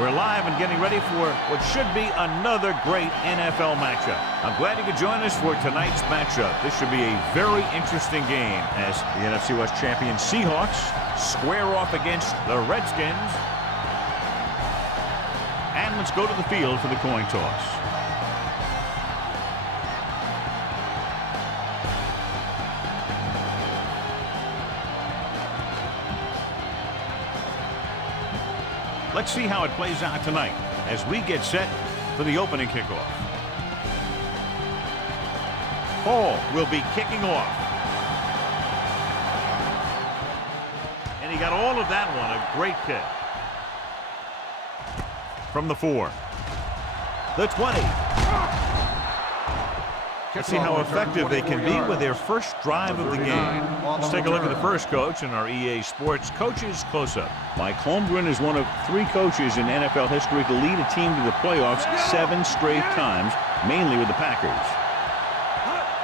We're live and getting ready for what should be another great NFL matchup. I'm glad you could join us for tonight's matchup. This should be a very interesting game as the NFC West champion Seahawks square off against the Redskins. And let's go to the field for the coin toss. Let's see how it plays out tonight as we get set for the opening kickoff. Hall will be kicking off. And he got all of that one. A great kick. From the 4. The 20. Let's see how effective they can be with their first drive of the game. Let's take a look at the first coach in our EA Sports Coaches Close-Up. Mike Holmgren is one of 3 coaches in NFL history to lead a team to the playoffs 7 straight times, mainly with the Packers.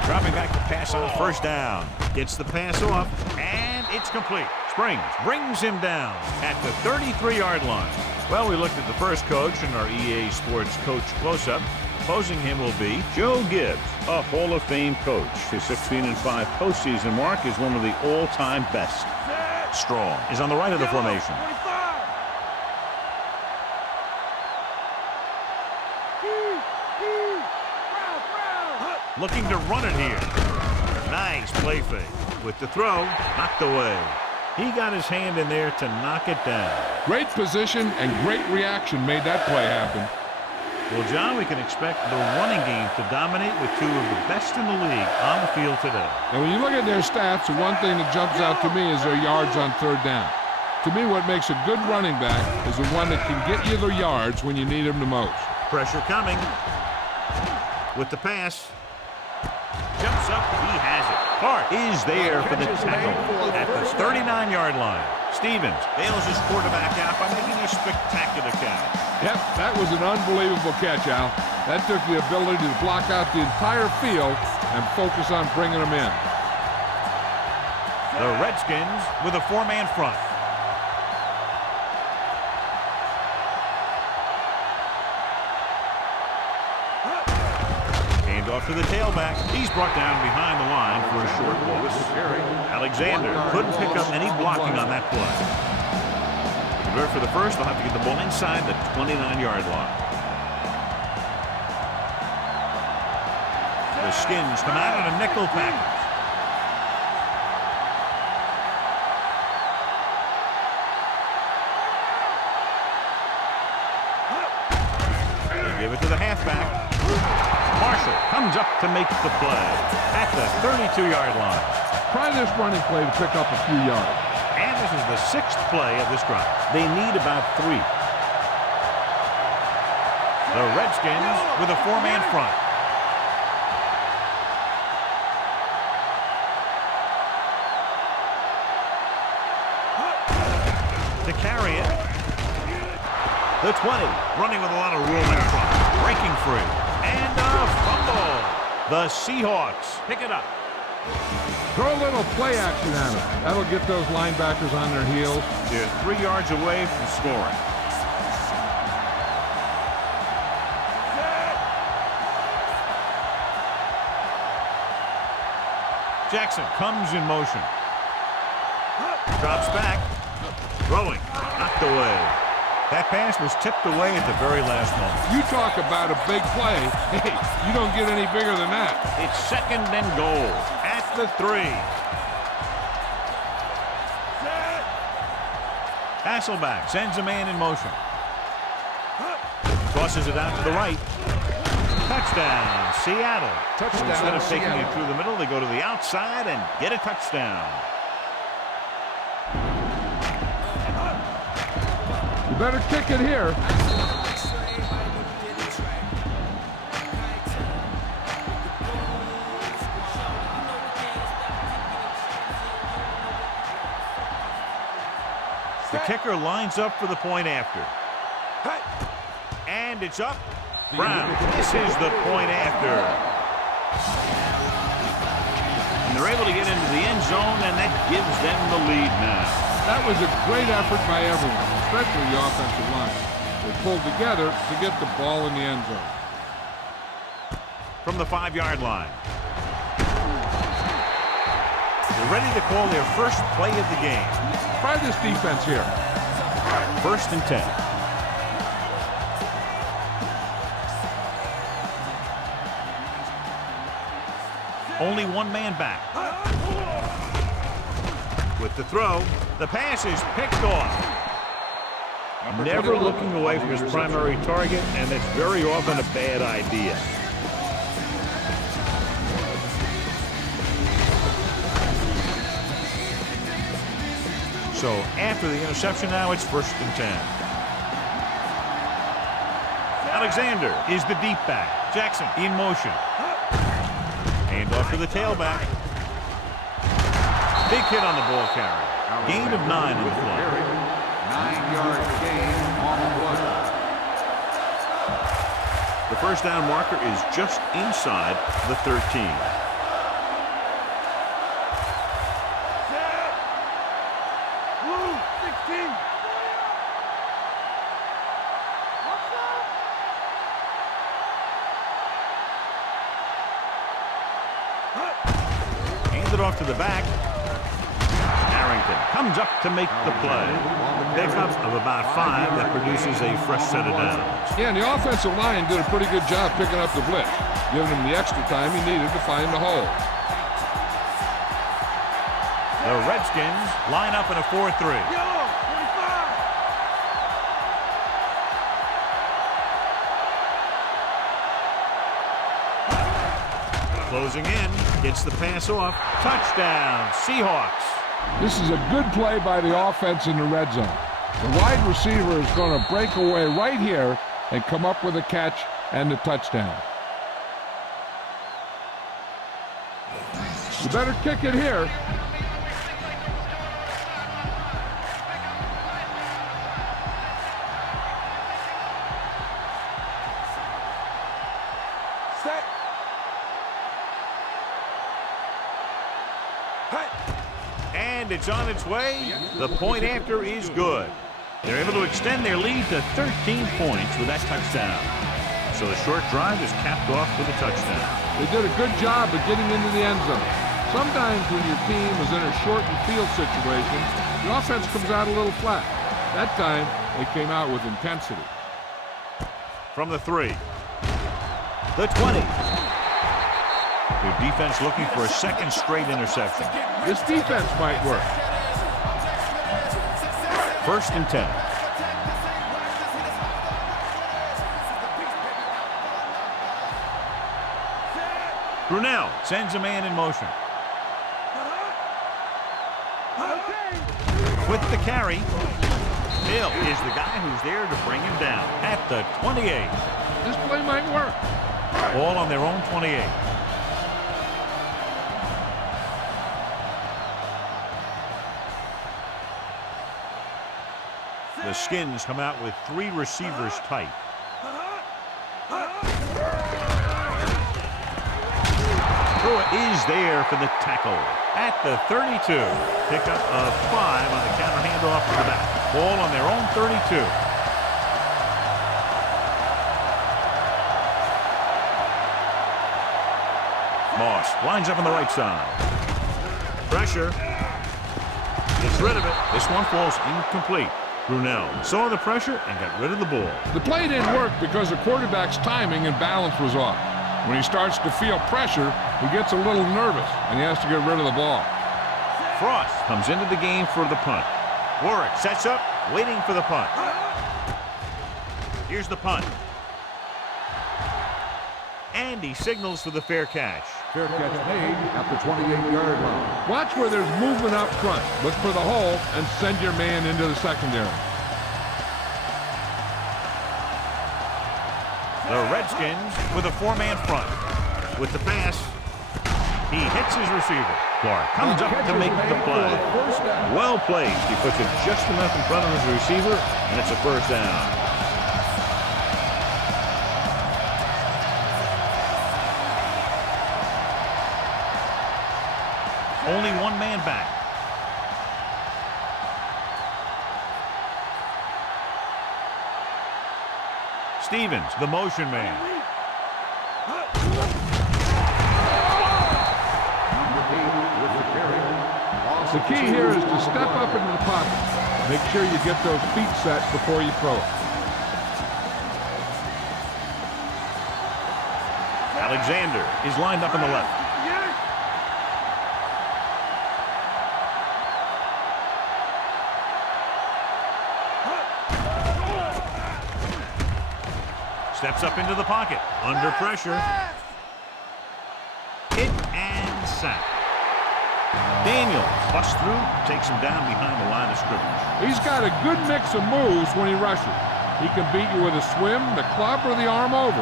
Dropping back to pass on first down. Gets the pass off, and it's complete. Springs brings him down at the 33-yard line. Well, we looked at the first coach in our EA Sports Coach Close-Up. Opposing him will be Joe Gibbs, a Hall of Fame coach. His 16-5 postseason mark is one of the all-time best. Strong is on the right of the formation. Looking to run it here. Nice play fake. With the throw, knocked away. He got his hand in there to knock it down. Great position and great reaction made that play happen. Well, John, we can expect the running game to dominate with 2 of the best in the league on the field today. And when you look at their stats, the one thing that jumps out to me is their yards on third down. To me, what makes a good running back is the one that can get you the yards when you need them the most. Pressure coming. With the pass. Jumps up. He has it. Hart is there for the tackle at the 39-yard line. Stevens bails his quarterback out by making a spectacular catch. Yep, that was an unbelievable catch, Al. That took the ability to block out the entire field and focus on bringing them in. The Redskins with a 4-man front. Hand off to the tailback. He's brought down behind the line for a short loss. Alexander couldn't pick up any blocking on that play. Convert for the first, they'll have to get the ball inside the 29-yard line. The Skins come out on a nickel package. They give it to the halfback. Marshall comes up to make the play at the 32-yard line. Try this running play to pick up a few yards. And this is the 6th play of this drive. They need about 3. The Redskins with a 4-man front. To carry it. The 20, running with a lot of room in front. Breaking free. And a fumble. The Seahawks pick it up. Throw a little play action at them. That'll get those linebackers on their heels. They're 3 yards away from scoring. Jackson comes in motion. Drops back. Throwing. Knocked away. That pass was tipped away at the very last moment. You talk about a big play. Hey, you don't get any bigger than that. It's 2nd and goal at the 3. Hasselbeck sends a man in motion. Tosses it out to the right. Touchdown, Seattle. Touchdown, Instead of taking Seattle. it through the middle, they go to the outside and get a touchdown. You better kick it here. The kicker lines up for the point after. And it's up. Brown. This is the point after. And they're able to get into the end zone, and that gives them the lead now. That was a great effort by everyone, especially the offensive line. The They pulled together to get the ball in the end zone. From the 5-yard line. They're ready to call their first play of the game. Try this defense here. 1st and 10. Only one man back. With the throw, the pass is picked off. Never looking away from his primary target, and that's very often a bad idea. So after the interception now, it's 1st and 10. Alexander is the deep back. Jackson in motion. Hand off to the tailback. Big hit on the ball carrier. Gain of 9 in the play. 9-yard gain on the play. The first down marker is just inside the 13. Off to the back. Harrington comes up to make the play. Pickup of about 5 that produces a fresh set of downs. Yeah, and the offensive line did a pretty good job picking up the blitz, giving him the extra time he needed to find the hole. The Redskins line up in a 4-3. Closing in, gets the pass off. Touchdown, Seahawks. This is a good play by the offense in the red zone. The wide receiver is going to break away right here and come up with a catch and the touchdown. You better kick it here. And it's on its way. The point after is good. They're able to extend their lead to 13 points with that touchdown. So the short drive is capped off with a touchdown. They did a good job of getting into the end zone. Sometimes when your team is in a shortened field situation, the offense comes out a little flat. That time, they came out with intensity. From the 3. The 20. Their defense looking for a second straight interception. This defense might work. 1st and 10. Brunell sends a man in motion. With the carry, Hill is the guy who's there to bring him down at the 28. This play might work. All on their own 28. The Skins come out with 3 receivers tight. Pruitt is there for the tackle at the 32. Pickup of 5 on the counter handoff to the back. Ball on their own 32. Moss lines up on the right side. Pressure. Gets rid of it. This one falls incomplete. Brunell saw the pressure and got rid of the ball. The play didn't work because the quarterback's timing and balance was off. When he starts to feel pressure, he gets a little nervous, and he has to get rid of the ball. Frost comes into the game for the punt. Warwick sets up, waiting for the punt. Here's the punt. And he signals for the fair catch. Fair catch made at the 28-yard line. Watch where there's movement up front. Look for the hole and send your man into the secondary. The Redskins with a 4-man front. With the pass, he hits his receiver. Clark comes up to make the play. Well placed. He puts it just enough in front of his receiver, and it's a first down. Only one man back. Stevens, the motion man. The key here is to step up into the pocket. Make sure you get those feet set before you throw it. Alexander is lined up on the left. Steps up into the pocket. Under pressure. Hit and sack. Daniels busts through, takes him down behind the line of scrimmage. He's got a good mix of moves when he rushes. He can beat you with a swim, the club, or the arm over.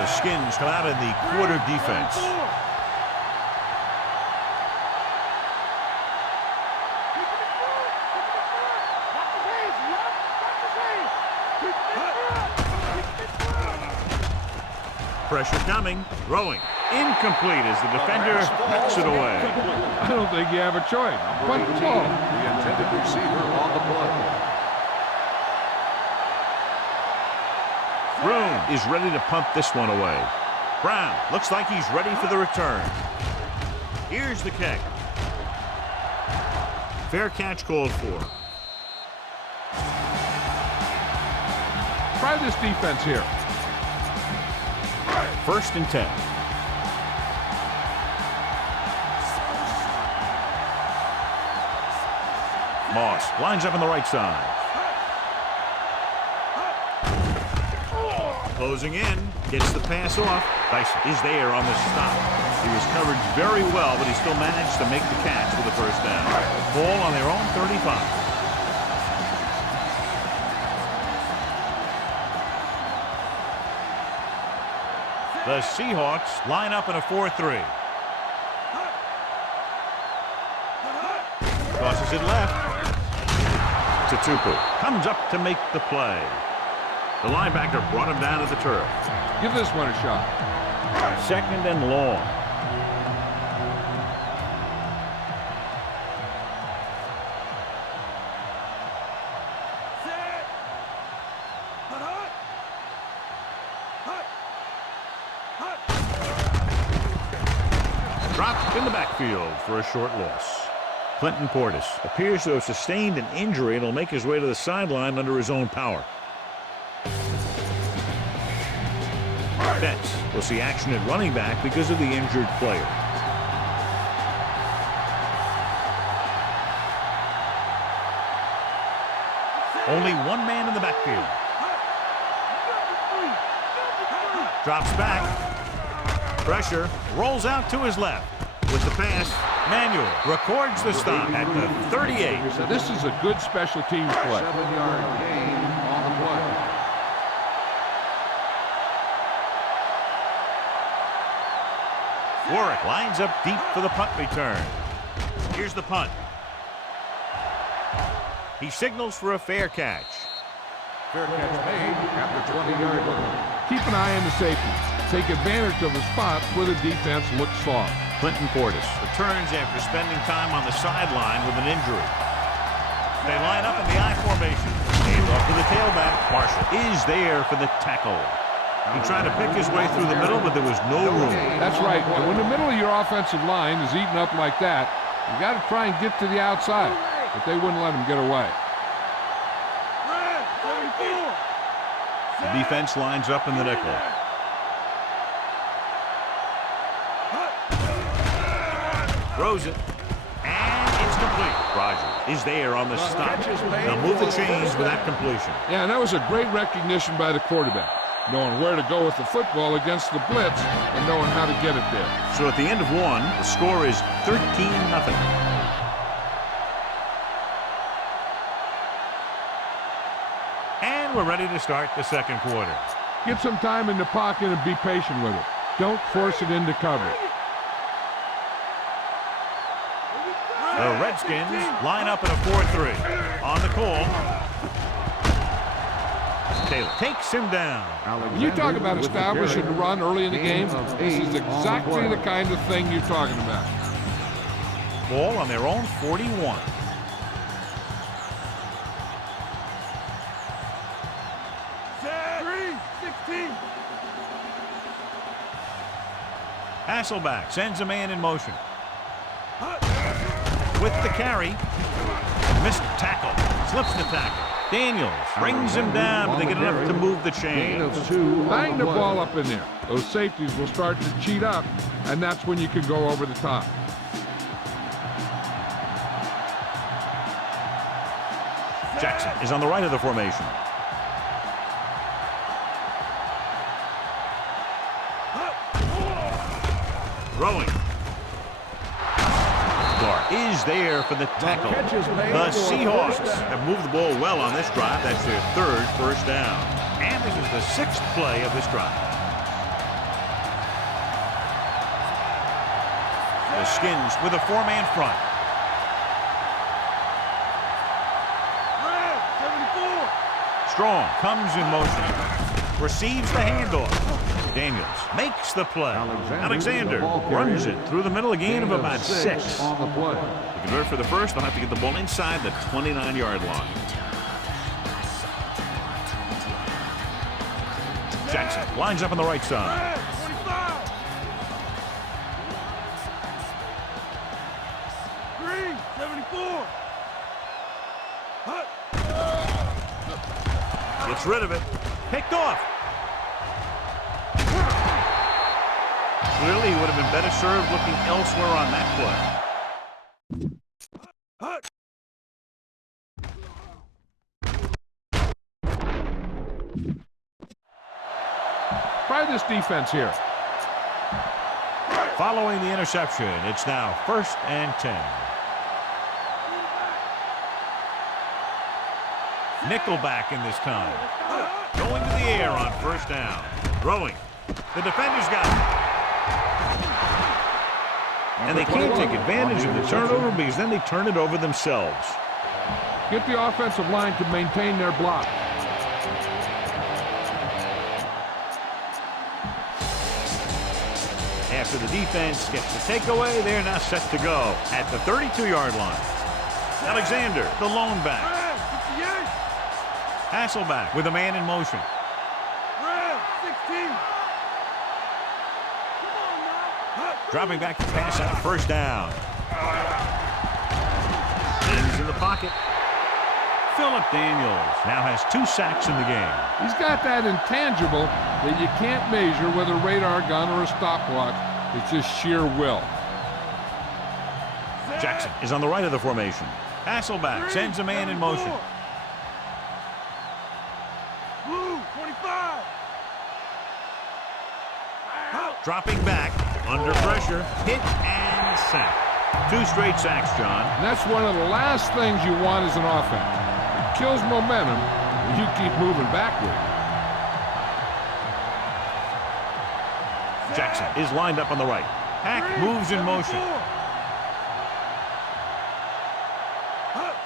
The Skins come out in the quarter defense. Pressure coming, throwing. Incomplete as the defender knocks it away. I don't think you have a choice. Punt the ball. The intended receiver on the play. Brown is ready to punt this one away. Brown looks like he's ready for the return. Here's the kick. Fair catch called for. Try this defense here. 1st and 10. Moss lines up on the right side. Closing in, gets the pass off. Dyson is there on the stop. He was covered very well, but he still managed to make the catch for the first down. Ball on their own 35. The Seahawks line up in a 4-3. Tosses it left. Tupu comes up to make the play. The linebacker brought him down to the turf. Give this one a shot. 2nd and long. Dropped in the backfield for a short loss. Clinton Portis appears to have sustained an injury and will make his way to the sideline under his own power. Betts will see action at running back because of the injured player. Only one man in the backfield. Drops back. Pressure. Rolls out to his left. With the pass, Manuel records the stop at the 38. So this is a good special teams play. 7-yard gain on the play. Warwick lines up deep for the punt return. Here's the punt. He signals for a fair catch. Fair catch made at the 20-yard line. Keep an eye on the safety. Take advantage of the spots where the defense looks soft. Clinton Portis returns after spending time on the sideline with an injury. They line up in the I formation. Hand off to the tailback. Marshall is there for the tackle. He tried to pick his way through the middle, but there was no room. That's right. And when the middle of your offensive line is eaten up like that, you got to try and get to the outside. But they wouldn't let him get away. The defense lines up in the nickel. Throws it, and it's complete. Rogers is there on the stop. They'll move the chains with that completion. Yeah, and that was a great recognition by the quarterback, knowing where to go with the football against the blitz and knowing how to get it there. So at the end of one, the score is 13-0. And we're ready to start the second quarter. Get some time in the pocket and be patient with it. Don't force it into coverage. The Redskins line up in a 4-3. On the call. Taylor takes him down. When you talk about establishing the run early in the game, this is exactly the kind of thing you're talking about. Ball on their own 41. Hasselbeck sends a man in motion. With the carry. Missed tackle. Slips the tackle. Daniels brings him down, but they get enough to move the chains. Bang the ball up in there. Those safeties will start to cheat up, and that's when you can go over the top. Jackson is on the right of the formation. Throwing. Clark is there for the tackle. The Seahawks have moved the ball well on this drive. That's their third first down. And this is the sixth play of this drive. The Skins with a four-man front. Strong comes in motion. Receives the handoff. Daniels makes the play. Alexander runs it through the middle, a gain of about 6. On the play. To convert for the first, they'll have to get the ball inside the 29-yard line. Jackson lines up on the right side. Gets rid of it. Picked off. Clearly, he would have been better served looking elsewhere on that play. Try this defense here. Following the interception, it's now 1st and 10. Nickelback in this time. Going to the air on first down. Throwing. The defender's got it. And they can't take advantage of the turnover because then they turn it over themselves. Get the offensive line to maintain their block. After the defense gets the takeaway, they're now set to go at the 32-yard line. Alexander, the lone back. Hasselbeck with a man in motion. Dropping back to pass out first down. He's in the pocket. Philip Daniels now has 2 sacks in the game. He's got that intangible that you can't measure with a radar gun or a stopwatch. It's just sheer will. Jackson is on the right of the formation. Hasselbeck sends a man in motion. Dropping back, under pressure, hit and sack. 2 straight sacks, John. And that's one of the last things you want as an offense. It kills momentum, and you keep moving backward. Jackson is lined up on the right. Hack moves in motion.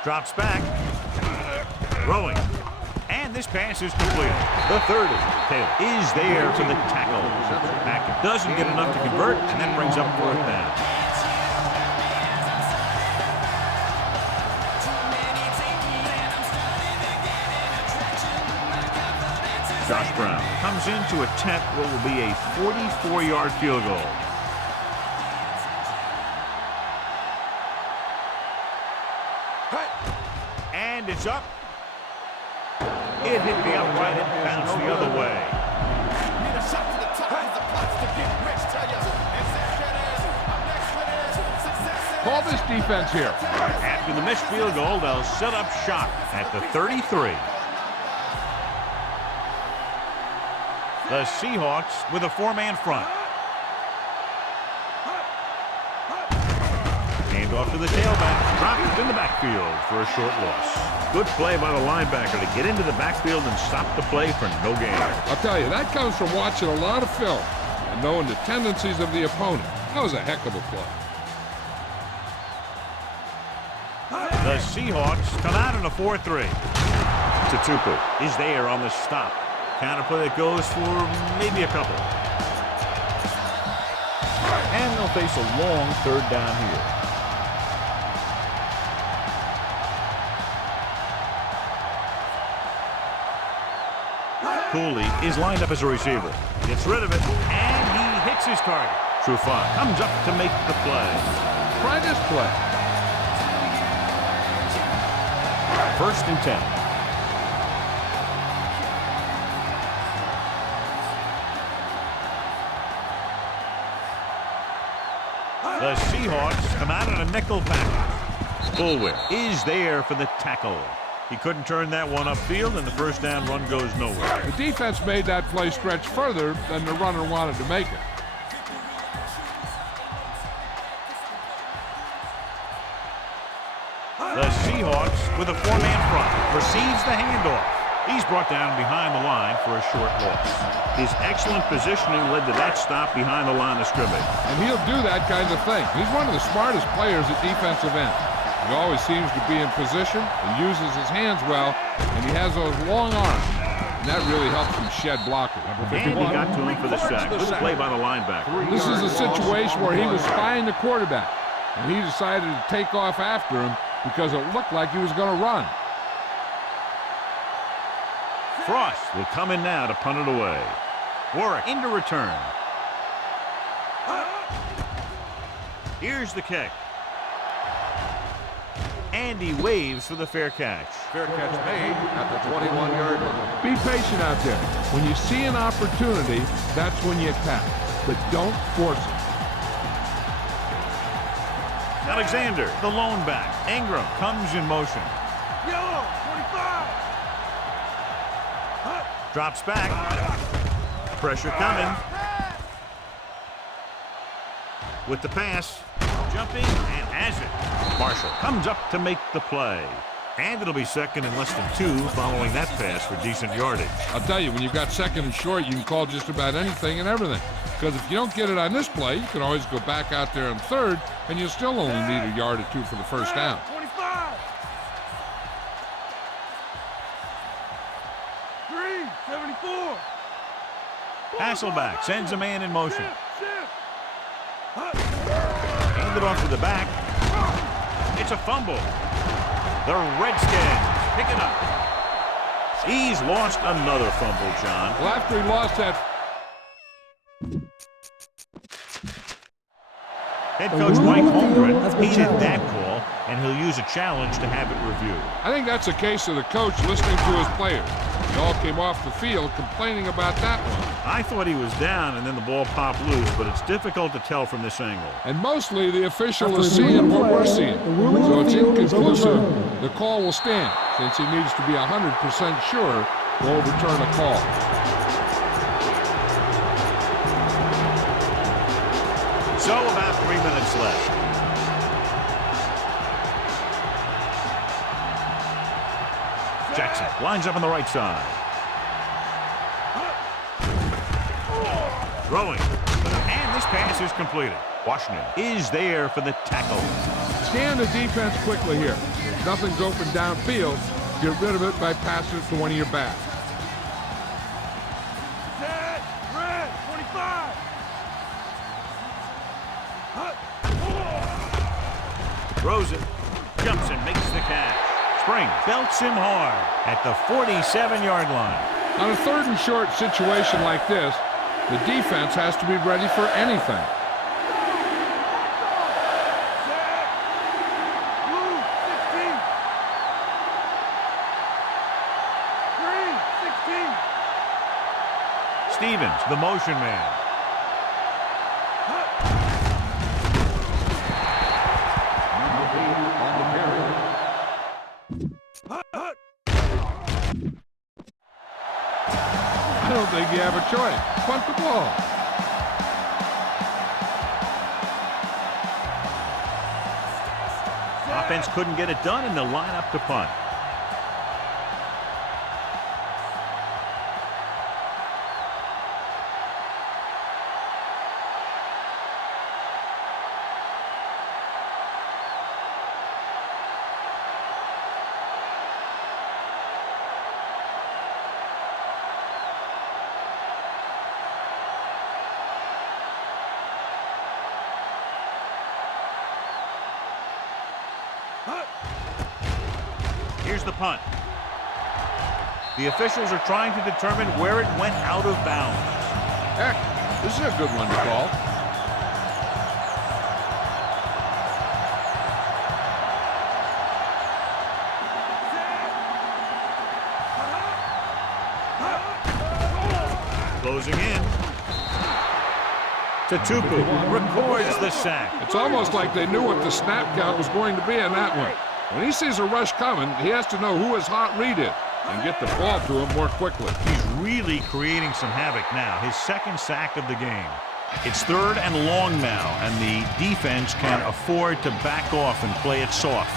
Drops back. Throwing. And this pass is complete. The 30. Taylor is there for the tackle. Hack doesn't get enough to convert, and that brings up 4th down. Josh Brown comes in to attempt what will be a 44-yard field goal. And it's up. It hit the upright and bounced the other way. Call this defense here. After the missed field goal, they'll set up shop at the 33. The Seahawks with a 4-man front. Hand off to the tailback. Dropped in the backfield for a short loss. Good play by the linebacker to get into the backfield and stop the play for no gain. I'll tell you, that comes from watching a lot of film and knowing the tendencies of the opponent. That was a heck of a play. The Seahawks come out in a 4-3. Tutupu is there on the stop. Counter play that goes for maybe a couple. And they'll face a long 3rd down here. Cooley is lined up as a receiver. Gets rid of it, and he hits his target. Trufant comes up to make the play. Try this play. 1st and 10. The Seahawks come out in a nickel package. Bullwhip is there for the tackle. He couldn't turn that one upfield, and the first down run goes nowhere. The defense made that play stretch further than the runner wanted to make it. The Seahawks with a 4-man front receives the handoff. He's brought down behind the line for a short loss. His excellent positioning led to that stop behind the line of scrimmage. And he'll do that kind of thing. He's one of the smartest players at defensive end. He always seems to be in position, he uses his hands well, and he has those long arms. And that really helps him shed blockers. And he got to him for the sack. Good play by the linebacker. This is a situation where he was spying the quarterback, and he decided to take off after him because it looked like he was going to run. Frost will come in now to punt it away. Warwick into return. Here's the kick. And he waves for the fair catch. Fair catch made at the 21-yard line. Be patient out there. When you see an opportunity, that's when you attack. But don't force it. Alexander, the lone back. Ingram comes in motion. Yellow, 25. Drops back. Pressure coming. With the pass. Jumping and has it. Marshall comes up to make the play. And it'll be second and less than 2 following that pass for decent yardage. I'll tell you, when you've got second and short, you can call just about anything and everything. Because if you don't get it on this play, you can always go back out there on third, and you'll still only need a yard or 2 for the first down. 25. 374. Hasselbeck sends a man in motion. Hand it off to the back. It's a fumble. The Redskins pick it up. He's lost another fumble, John. Well, after he lost that... Head coach Mike Holmgren heeded that call, and he'll use a challenge to have it reviewed. I think that's a case of the coach listening to his players. They all came off the field complaining about that one. I thought he was down, and then the ball popped loose, but it's difficult to tell from this angle. And mostly the official is seeing what we're seeing. So it's inconclusive. The call will stand, since he needs to be 100% sure to overturn a call. So about 3 minutes left. Jackson lines up on the right side. Throwing. And this pass is completed. Washington is there for the tackle. Scan the defense quickly here. If nothing's open downfield, get rid of it by passing it to one of your backs. Red, 25. Throws it. Jumps and makes the catch. Spring belts him hard at the 47-yard line. On a 3rd and short situation like this, the defense has to be ready for anything. Blue, 16. Green, 16. Stevens, the motion man. I don't think you have a choice. Punt the ball. Offense couldn't get it done, and they'll line up to punt. Here's the punt. The officials are trying to determine where it went out of bounds. Heck, this is a good one to call. Closing in. Tutupu records the sack. It's almost like they knew what the snap count was going to be in that one. When he sees a rush coming, he has to know who his hot read is and get the ball to him more quickly. He's really creating some havoc now. His second sack of the game. It's 3rd and long now, and the defense can afford to back off and play it soft.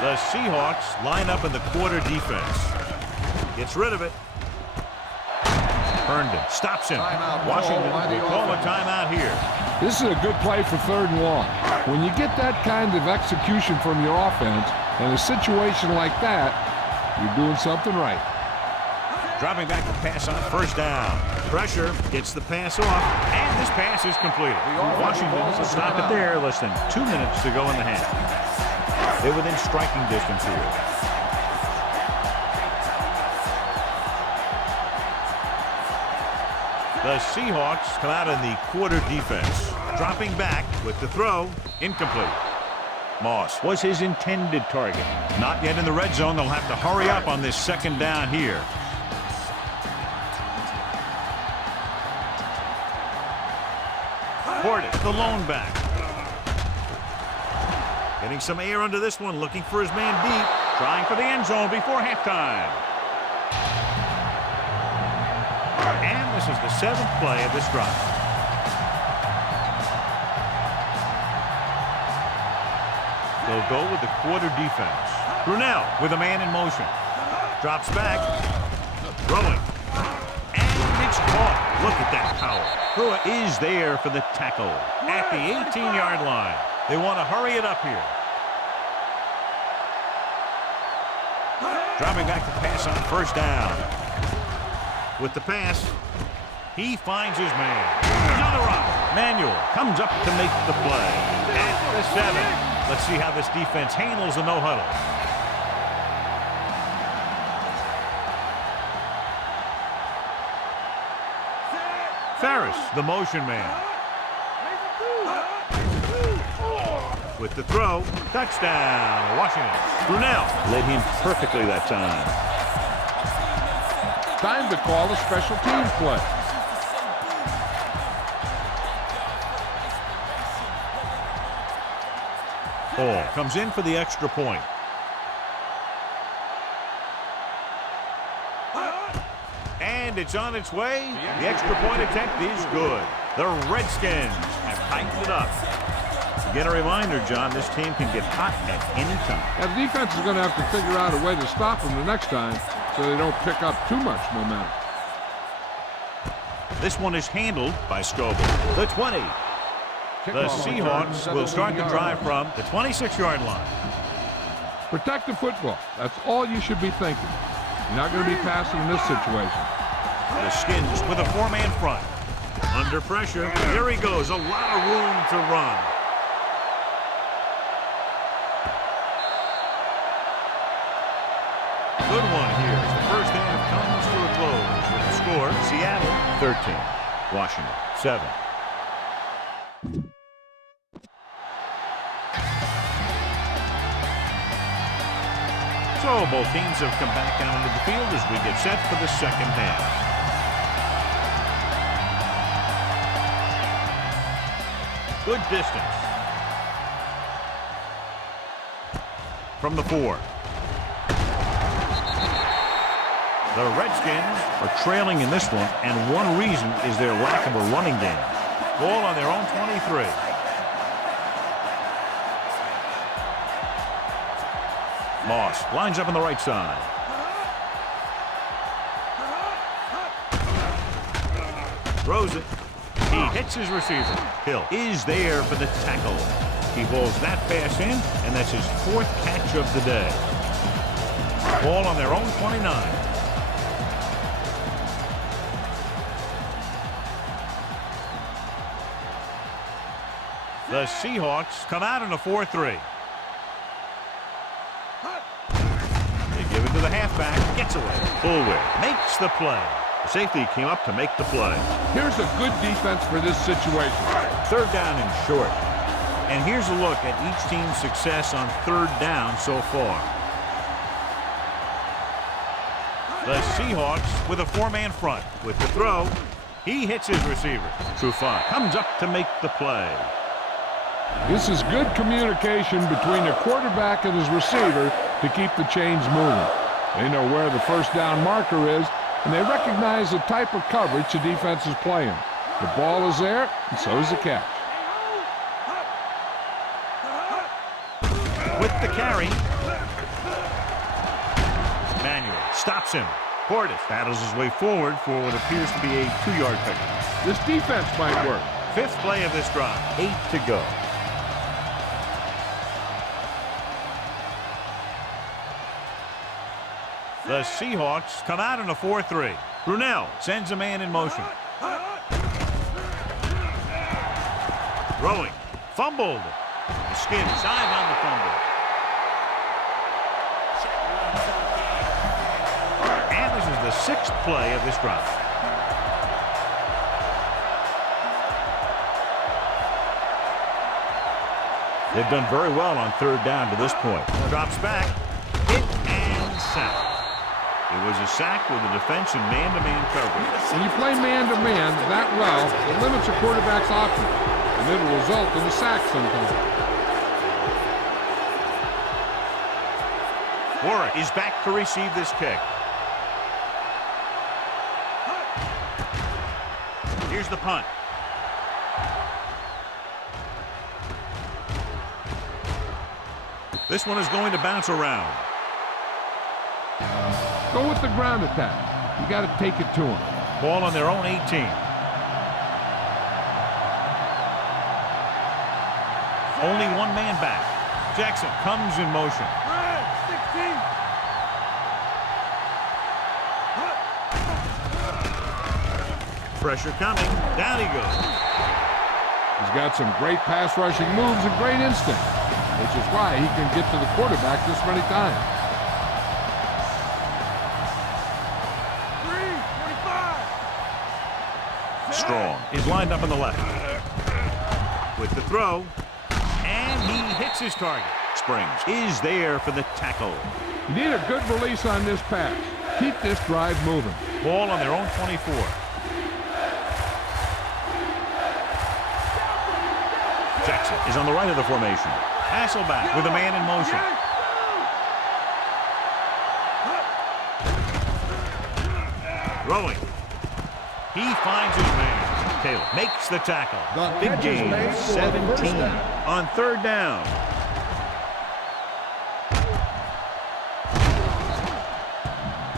The Seahawks line up in the quarter defense. Gets rid of it. Herndon stops him. Washington will call a timeout here. This is a good play for 3rd and long. When you get that kind of execution from your offense in a situation like that, you're doing something right. Dropping back to pass on 1st down. Pressure gets the pass off, and this pass is completed. Washington will stop it there. Less than 2 minutes to go in the half. They're within striking distance here. The Seahawks come out in the quarter defense. Dropping back with the throw. Incomplete. Moss was his intended target. Not yet in the red zone. They'll have to hurry up on this 2nd down here. Portis, the lone back. Getting some air under this one. Looking for his man deep. Trying for the end zone before halftime. And this is the 7th play of this drive. They'll go with the quarter defense. Brunell with a man in motion. Drops back. Throwing. And it's caught. Look at that power. Pruitt is there for the tackle at the 18-yard line. They want to hurry it up here. Dropping back to pass on 1st down. With the pass, he finds his man. He's on the run. Manuel comes up to make the play. At the 7. Let's see how this defense handles the no-huddle. Ferris, the motion man. With the throw, touchdown, Washington. Brunell led him perfectly that time. Time to call a special teams play. Hall comes in for the extra point. And it's on its way. The extra point attempt is good. The Redskins have tightened it up. Again, a reminder, John, this team can get hot at any time. And the defense is going to have to figure out a way to stop them the next time so they don't pick up too much momentum. This one is handled by Scoble. The 20. The Seahawks will start the drive from the 26-yard line. Protect the football. That's all you should be thinking. You're not going to be passing in this situation. The Skins with a 4-man front. Under pressure. Here he goes. A lot of room to run. Good one here as the first half comes to a close with the score. Seattle 13. Washington 7. So both teams have come back out into the field as we get set for the second half. Good distance. From the 4. The Redskins are trailing in this one, and one reason is their lack of a running game. Ball on their own 23. Moss lines up on the right side. Throws it. He hits his receiver. Hill is there for the tackle. He hauls that pass in, and that's his 4th catch of the day. Ball on their own 29. The Seahawks come out in a 4-3. They give it to the halfback. Gets away. Fullwick makes the play. The safety came up to make the play. Here's a good defense for this situation. 3rd down and short. And here's a look at each team's success on 3rd down so far. The Seahawks with a 4-man front. With the throw, he hits his receiver. Trufant comes up to make the play. This is good communication between the quarterback and his receiver to keep the chains moving. They know where the first down marker is, and they recognize the type of coverage the defense is playing. The ball is there, and so is the catch. With the carry, Manuel stops him. Portis battles his way forward for what appears to be a 2-yard pickup. This defense might work. 5th play of this drive. 8 to go. The Seahawks come out in a 4-3. Brunell sends a man in motion. Throwing. Fumbled. The Skins dive on the fumble. And this is the 6th play of this drive. They've done very well on 3rd down to this point. Drops back. Hit and sack. It was a sack with the defense in man-to-man coverage. When you play man-to-man that well, it limits a quarterback's options, and it'll result in a sack sometimes. Warwick is back to receive this kick. Here's the punt. This one is going to bounce around. Go with the ground attack. You got to take it to them. Ball on their own 18. Only 1 man back. Jackson comes in motion. 16. Pressure coming. Down he goes. He's got some great pass rushing moves and great instinct, which is why he can get to the quarterback this many times. Strong is lined up on the left. With the throw, and he hits his target. Springs is there for the tackle. You need a good release on this pass. Keep this drive moving. Ball on their own 24. Jackson is on the right of the formation. Hasselbeck with a man in motion. Throwing. He finds his man. Taylor makes the tackle. Big gain, 17 on 3rd down.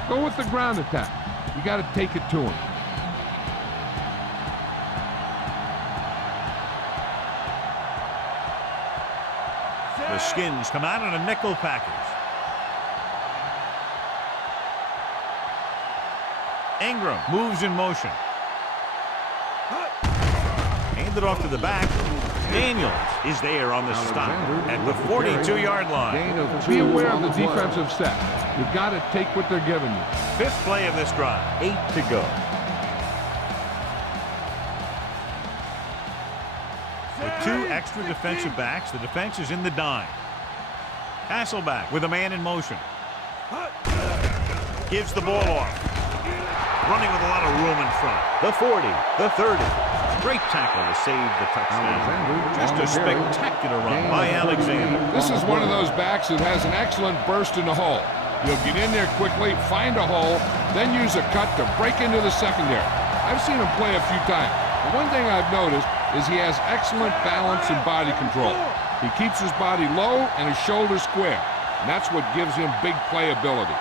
Go with the ground attack. You got to take it to him. The Skins come out in a nickel package. Ingram moves in motion. Handed off to the back. Daniels is there on the stop at the 42-yard line. Be aware of the defensive set. You've got to take what they're giving you. 5th play of this drive. 8 to go. With 2 extra defensive backs, the defense is in the dime. Hasselbeck with a man in motion. Gives the ball off. Running with a lot of room in front. The 40, the 30. Great tackle to save the touchdown. Just a spectacular run by Alexander. This is one of those backs that has an excellent burst in the hole. He'll get in there quickly, find a hole, then use a cut to break into the secondary. I've seen him play a few times. The one thing I've noticed is he has excellent balance and body control. He keeps his body low and his shoulders square, and that's what gives him big playability.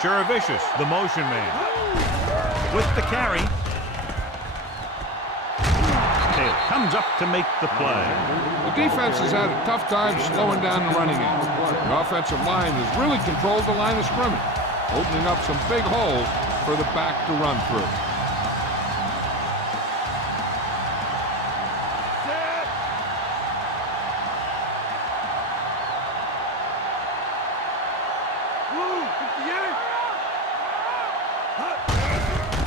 Cherovicius, the motion man. With the carry. Taylor comes up to make the play. The defense has had a tough time slowing down the running game. The offensive line has really controlled the line of scrimmage, opening up some big holes for the back to run through.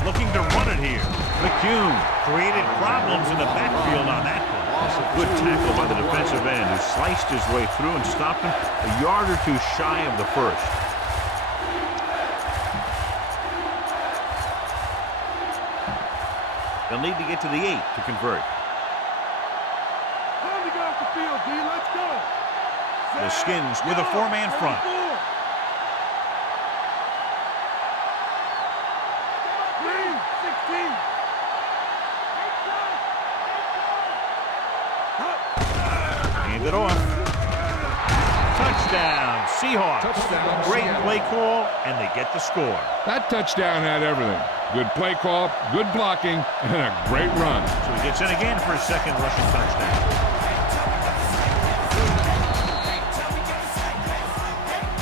Looking to run it here. McCune created problems in the backfield on that play. Good tackle by the defensive end who sliced his way through and stopped him a yard or two shy of the first. They'll need to get to the 8 to convert. Time to get off the field, D. Let's go. The Skins with a 4-man front. 16. Hand it off. Touchdown, Seahawks. Touchdown, Great Seattle. play call, and they get the score. That touchdown had everything. Good play call, good blocking, and a great run. So he gets in again for his second rushing touchdown.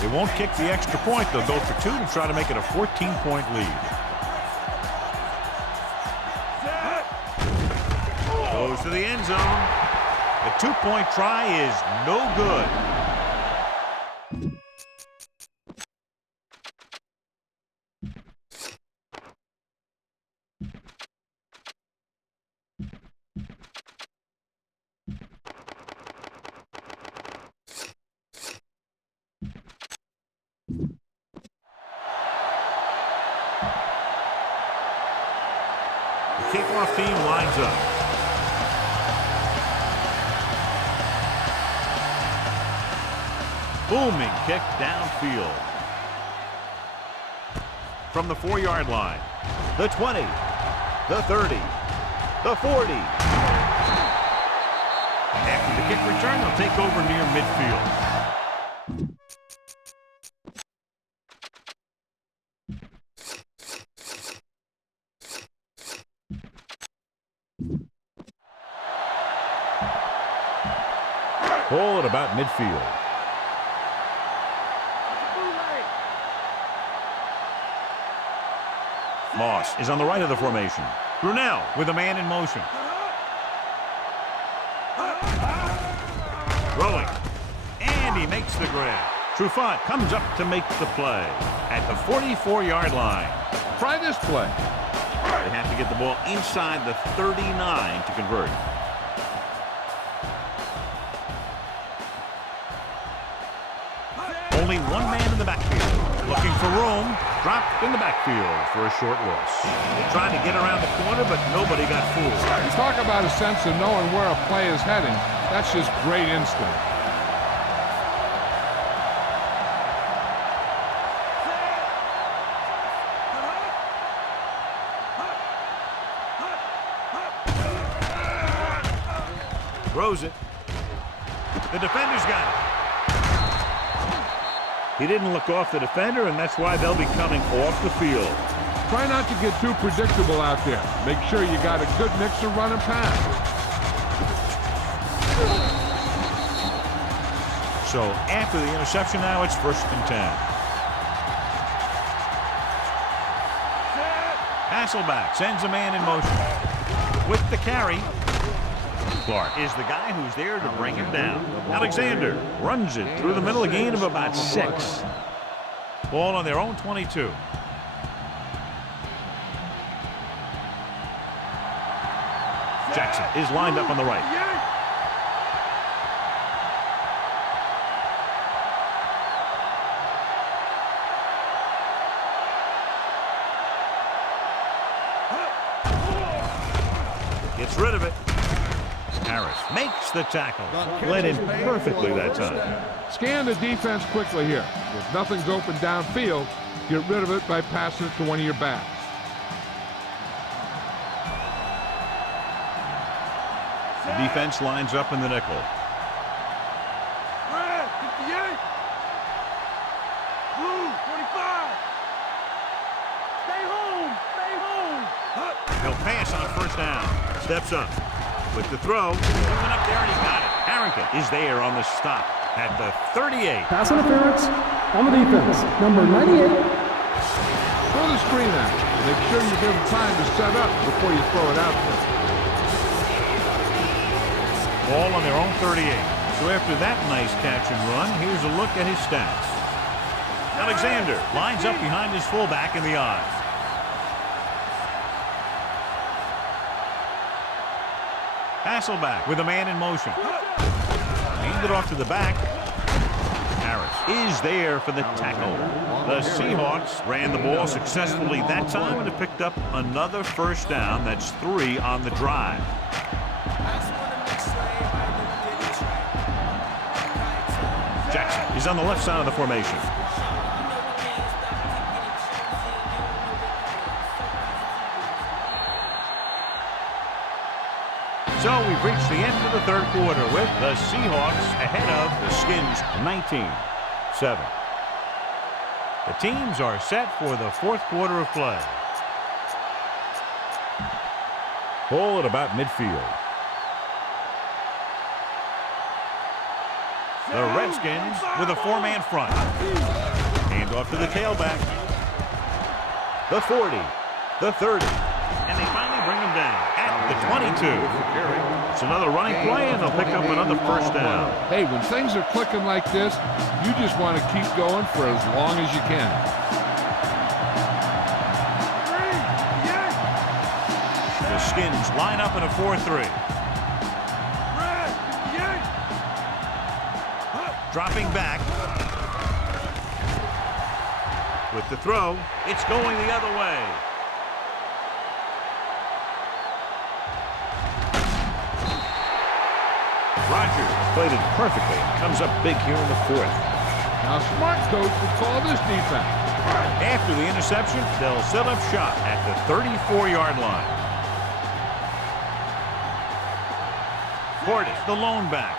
They won't kick the extra point. They'll go for 2 to try to make it a 14-point lead. Goes to the end zone. The 2-point try is no good. The kickoff team lines up. Booming kick downfield. From the 4-yard line. The 20. The 30. The 40. After the kick return, they'll take over near midfield. Ball at about midfield. Moss is on the right of the formation. Brunell with a man in motion. Throwing. And he makes the grab. Trufant comes up to make the play at the 44-yard line. Try this play. They have to get the ball inside the 39 to convert. Only one man in the backfield. Looking for room. Dropped in the backfield for a short loss. They tried to get around the corner, but nobody got fooled. You talk about a sense of knowing where a play is heading. That's just great instinct. Throws it. The defender's got it. He didn't look off the defender, and that's why they'll be coming off the field. Try not to get too predictable out there. Make sure you got a good mix of run and pass. So after the interception now, it's 1st and 10. Hasselbeck sends a man in motion. With the carry, Clark is the guy who's there to bring him down. Alexander runs it through the middle, a gain of about 6. Ball on their own 22. Jackson is lined up on the right. Gets rid of it. Harris makes the tackle. Led in perfectly that time. Scan the defense quickly here. If nothing's open downfield, get rid of it by passing it to one of your backs. The defense lines up in the nickel. Red, 58. Blue, 25. Stay home. Stay home. He'll pass on 1st down. Steps up. With the throw, moving up there, and he got it. Harrington is there on the stop at the 38. Pass interference on the defense, number 98. Throw the screen out. Make sure you give him time to set up before you throw it out there. Ball on their own 38. So after that nice catch and run, here's a look at his stats. Alexander lines up behind his fullback in the odds. Hasselbeck with a man in motion. Handed off to the back. Harris is there for the tackle. The Seahawks ran the ball successfully that time and have picked up another first down. That's 3 on the drive. Jackson is on the left side of the formation. So we've reached the end of the third quarter with the Seahawks ahead of the Skins 19-7. The teams are set for the fourth quarter of play. Ball at about midfield. The Redskins with a 4-man front. Hand off to the tailback. The 40, the 30, and they finally bring them down at the 22. It's another running play, and they'll pick up another first down. Hey, when things are clicking like this, you just want to keep going for as long as you can. The Skins line up in a 4-3. Dropping back. With the throw, it's going the other way. Rodgers played it perfectly and comes up big here in the fourth. Now, smart coach would call this defense. After the interception, they'll set up shop at the 34-yard line. Portis, the lone back.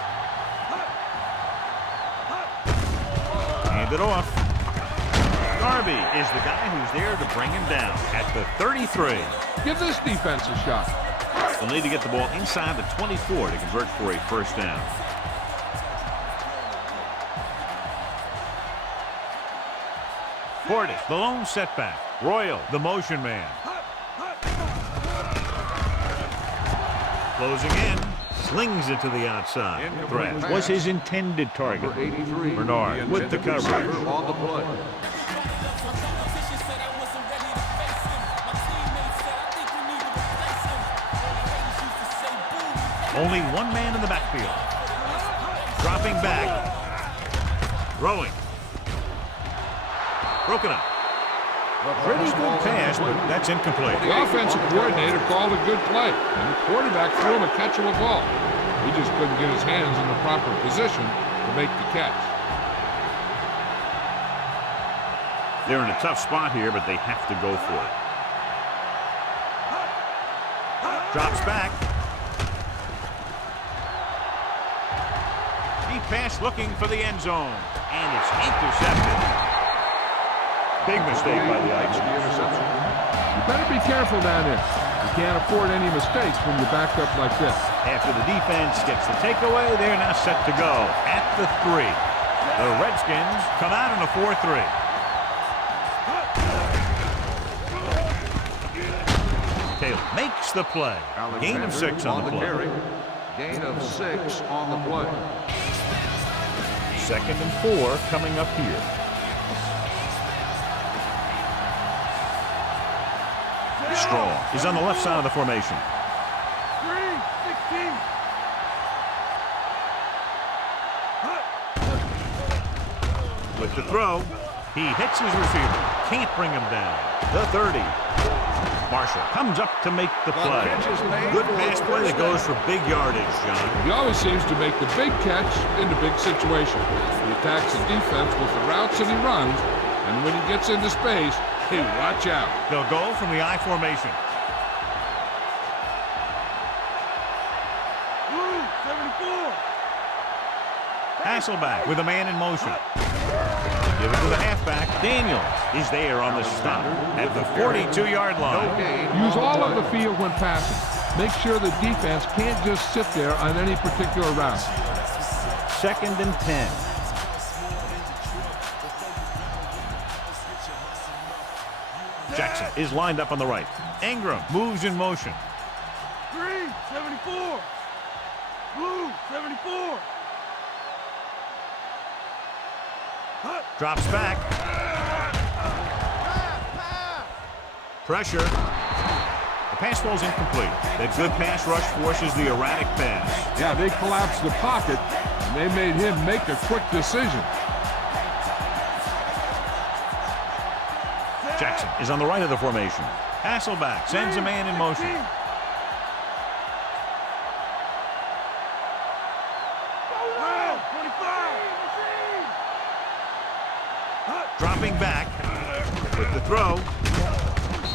Hand it off. Darby is the guy who's there to bring him down at the 33. Give this defense a shot. They'll need to get the ball inside the 24 to convert for a first down. Portis, the lone setback. Royal, the motion man. Closing in. Slings it to the outside. Threat was his intended target. Bernard with the coverage. On the play. Only one man in the backfield. Dropping back. Throwing. Broken up. Pretty good pass, but that's incomplete. The offensive coordinator called a good play, and the quarterback threw him a catchable ball. He just couldn't get his hands in the proper position to make the catch. They're in a tough spot here, but they have to go for it. Drops back. Deep pass looking for the end zone, and it's intercepted. Big mistake by the Irish. You better be careful down there. You can't afford any mistakes when you're backed up like this. After the defense gets the takeaway, they're now set to go at the 3. The Redskins come out in a 4-3. Taylor makes the play. Gain of 6 on the play. Gain of 6 on the play. 2nd and 4 coming up here. Strong is on the left side of the formation. 3-16. With the throw, he hits his receiver. Can't bring him down. The 30. Marshall comes up to make the play. Good pass play that goes for big yardage, John. He always seems to make the big catch in the big situation. He attacks the defense with the routes that he runs, and when he gets into space, hey, watch out. They'll go from the I formation. Blue, 74. Hasselbeck with a man in motion. Give it to the halfback. Daniels is there on the stop at the 42-yard line. Use all of the field when passing. Make sure the defense can't just sit there on any particular route. 2nd and 10. Jackson is lined up on the right. Ingram moves in motion. Green, 74. Blue, 74. Drops back. Pressure. The pass falls incomplete. That good pass rush forces the erratic pass. Yeah, they collapsed the pocket, and they made him make a quick decision. Jackson is on the right of the formation. Hasselbeck sends a man in motion. Dropping back with the throw.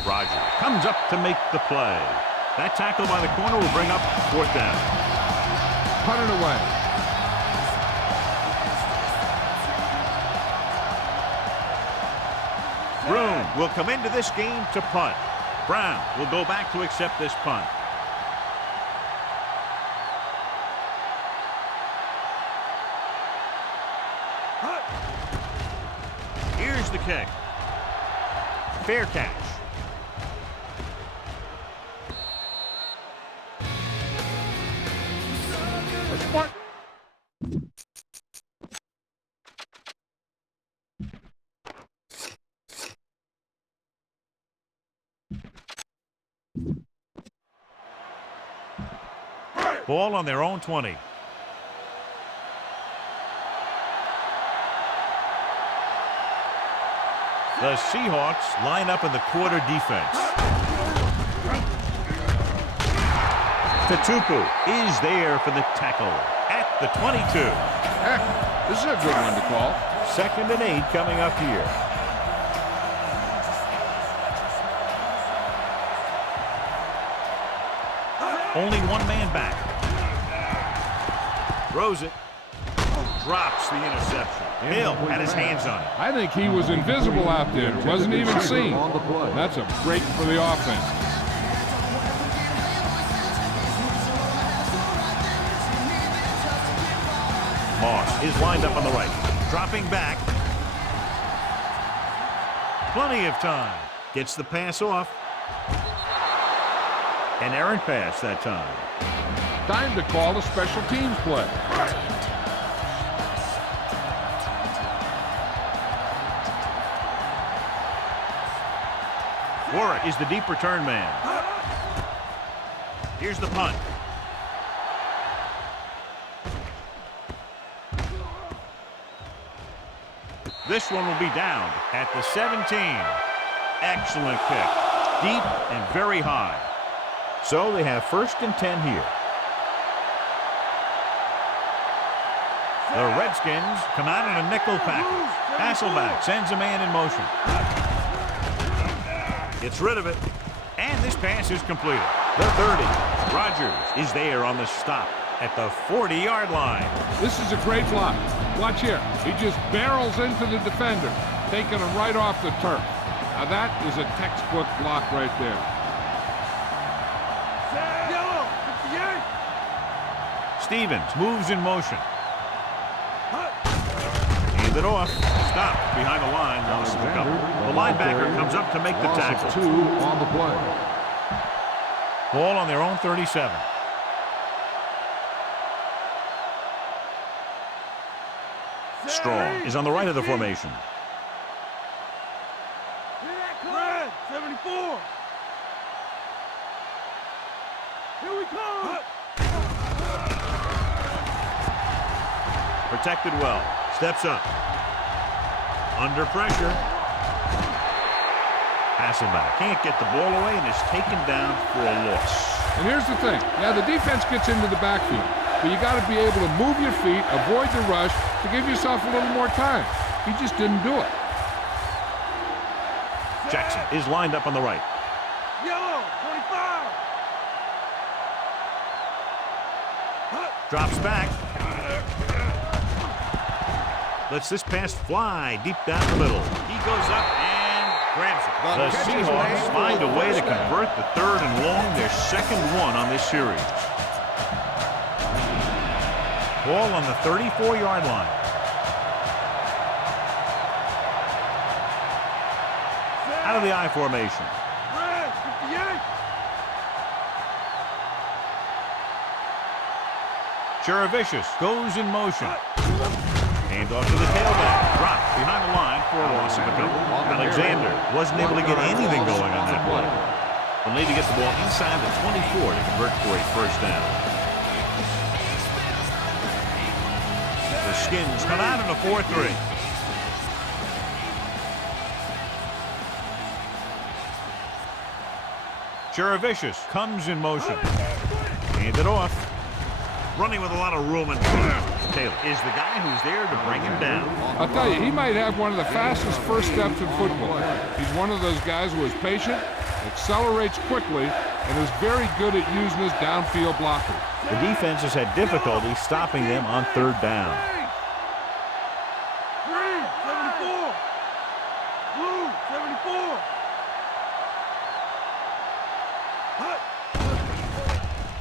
Roger comes up to make the play. That tackle by the corner will bring up 4th down. Punt it away. Broom will come into this game to punt. Brown will go back to accept this punt. Here's the kick. Fair catch. Ball on their own 20. The Seahawks line up in the quarter defense. Tatupu is there for the tackle at the 22. Heck, this is a good one to call. 2nd and 8 coming up here. Only one man back. Throws it. Drops the interception. Hill had his hands on it. I think he was invisible out there. Wasn't even seen. That's a break for the offense. Moss is lined up on the right. Dropping back. Plenty of time. Gets the pass off. An errant pass that time. Time to call a special teams play. Warwick is the deep return man. Here's the punt. This one will be down at the 17. Excellent kick. Deep and very high. So they have 1st and 10 here. The Redskins come out in a nickel package. Hasselbeck sends a man in motion. Gets rid of it. And this pass is completed. The 30. Rogers is there on the stop at the 40-yard line. This is a great block. Watch here. He just barrels into the defender, taking him right off the turf. Now that is a textbook block right there. Yellow, 58. Stevens moves in motion. Hand it off. Stop behind the line. Loses a couple. The linebacker comes up to make the tackle. 2 on the play. Ball on their own 37. Strong is on the right of the formation. Red, 74. Here we come. Protected well. Steps up. Under pressure. Hasselbeck can't get the ball away and is taken down for a loss. And here's the thing. Yeah, the defense gets into the backfield, but you got to be able to move your feet, avoid the rush, to give yourself a little more time. He just didn't do it. Jackson is lined up on the right. Yellow, 25. Drops back. Lets this pass fly deep down the middle. He goes up and grabs it. The Seahawks find a way to convert the 3rd and long, their 2nd one on this series. Ball on the 34-yard line. Out of the I formation. Red, 58. Cherovicius goes in motion. Hand off to the tailback. Drop behind the line for a loss of a couple. Alexander wasn't able to get anything going on that play. They'll need to get the ball inside the 24 to convert for a 1st down. The Skins come out in a 4-3. Vicious comes in motion. Hand it off. Running with a lot of room and Taylor is the guy who's there to bring him down. I'll tell you, he might have one of the fastest first steps in football. He's one of those guys who is patient, accelerates quickly, and is very good at using his downfield blocker. The defense has had difficulty stopping them on third down. 74. Blue, 74.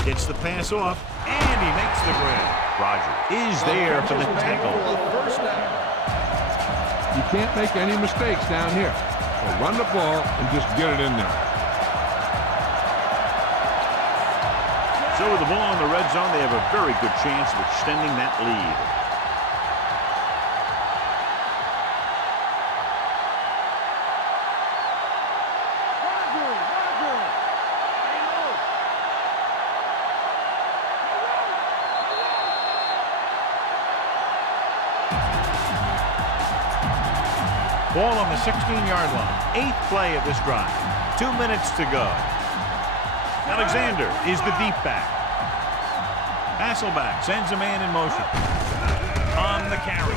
Gets the pass off, and he makes the grab. Rogers is there for the tackle. You can't make any mistakes down here. So run the ball and just get it in there. So with the ball in the red zone, they have a very good chance of extending that lead. Ball on the 16-yard line. 8th play of this drive. 2 minutes to go. Alexander is the deep back. Hasselbeck sends a man in motion. On the carry.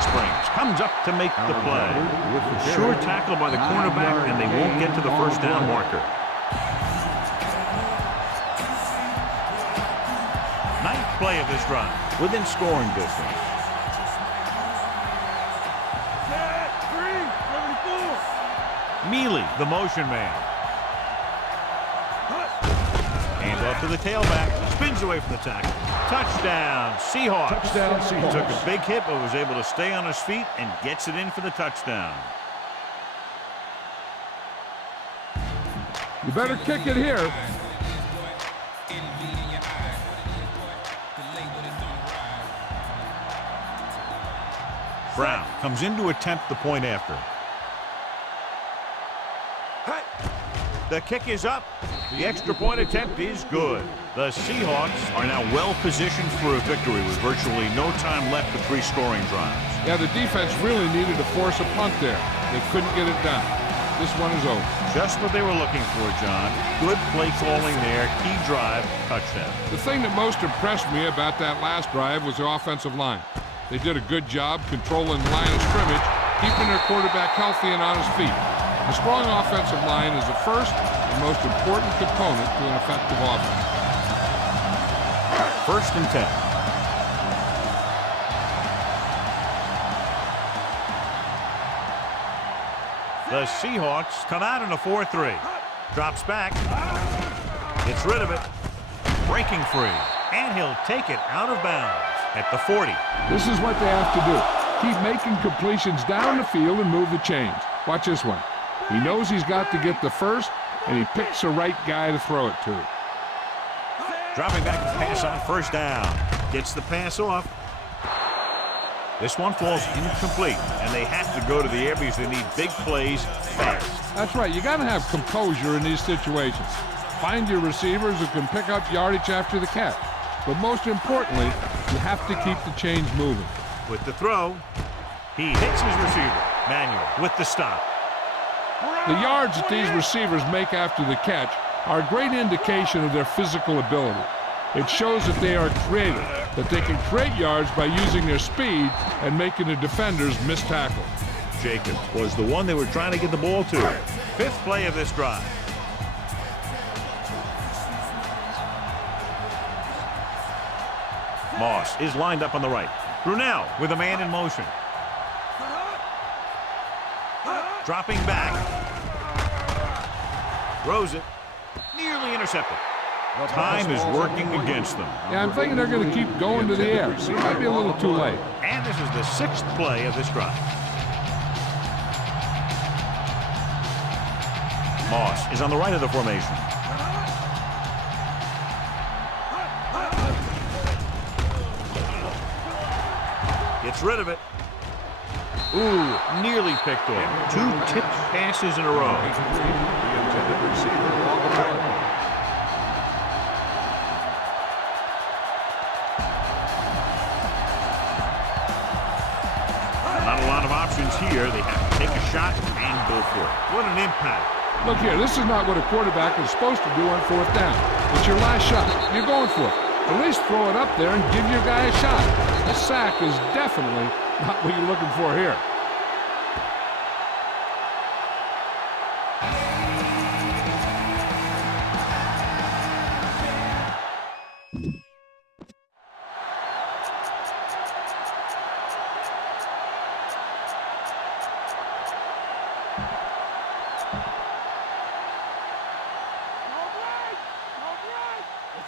Springs comes up to make the play. Sure tackle by the cornerback, and they won't get to the first down marker. 9th play of this drive. Within scoring distance. Mealy, the motion man. Hand off to the tailback. Spins away from the tackle. Touchdown, Seahawks. Touchdown, Seahawks. Took a big hit, but was able to stay on his feet and gets it in for the touchdown. You better kick it here. Brown comes in to attempt the point after. The kick is up. The extra point attempt is good. The Seahawks are now well positioned for a victory with virtually no time left between scoring drives. Yeah, the defense really needed to force a punt there. They couldn't get it done. This one is over. Just what they were looking for, John. Good play calling there. Key drive, touchdown. The thing that most impressed me about that last drive was the offensive line. They did a good job controlling the line of scrimmage, keeping their quarterback healthy and on his feet. A strong offensive line is the first and most important component to an effective offense. 1st and 10. The Seahawks come out in a 4-3. Drops back. Gets rid of it. Breaking free. And he'll take it out of bounds at the 40. This is what they have to do. Keep making completions down the field and move the chains. Watch this one. He knows he's got to get the first, and he picks the right guy to throw it to. Dropping back to pass on 1st down. Gets the pass off. This one falls incomplete, and they have to go to the air because they need big plays fast. That's right. You got to have composure in these situations. Find your receivers who can pick up yardage after the catch. But most importantly, you have to keep the chains moving. With the throw, he hits his receiver. Manuel with the stop. The yards that these receivers make after the catch are a great indication of their physical ability. It shows that they are creative, that they can create yards by using their speed and making the defenders miss tackle. Jacobs was the one they were trying to get the ball to. 5th play of this drive. Moss is lined up on the right. Brunell with a man in motion. Dropping back. Throws it. Nearly intercepted. Time is working against them. Yeah, I'm thinking they're going to keep going to the air. It might be a little too late. And this is the 6th play of this drive. Moss is on the right of the formation. Gets rid of it. Ooh, nearly picked off. 2 tipped passes in a row. Not a lot of options here. They have to take a shot and go for it. What an impact. Look here, this is not what a quarterback is supposed to do on 4th down. It's your last shot. You're going for it. At least throw it up there and give your guy a shot. A sack is definitely not what you're looking for here.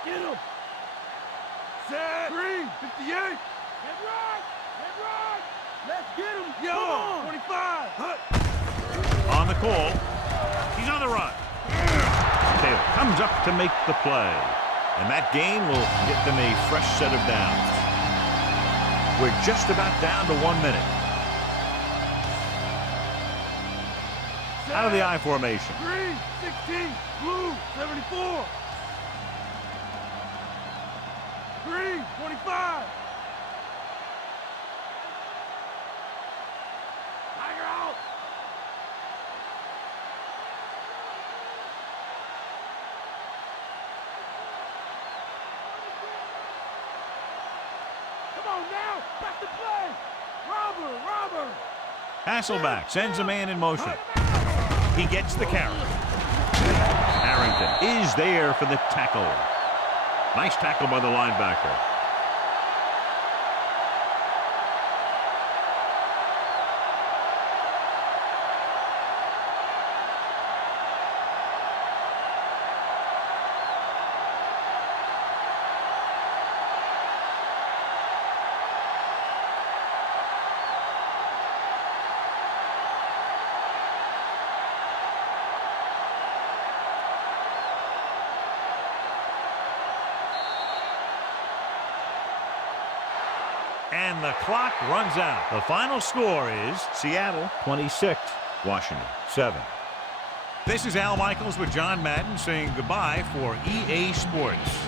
Get him! Set! Green, 58! Head right! Head right! Let's get him! Yo! 25! Hut! On the call. He's on the run. Taylor comes up to make the play. And that gain will get them a fresh set of downs. We're just about down to 1 minute. Out of the I formation. Green, 16! Blue, 74! Green, 25! Tiger out! Come on now! Back to play! Robber! Hasselbeck sends a man in motion. He gets the carry. Harrington is there for the tackle. Nice tackle by the linebacker. And the clock runs out. The final score is Seattle 26, Washington 7. This is Al Michaels with John Madden saying goodbye for EA Sports.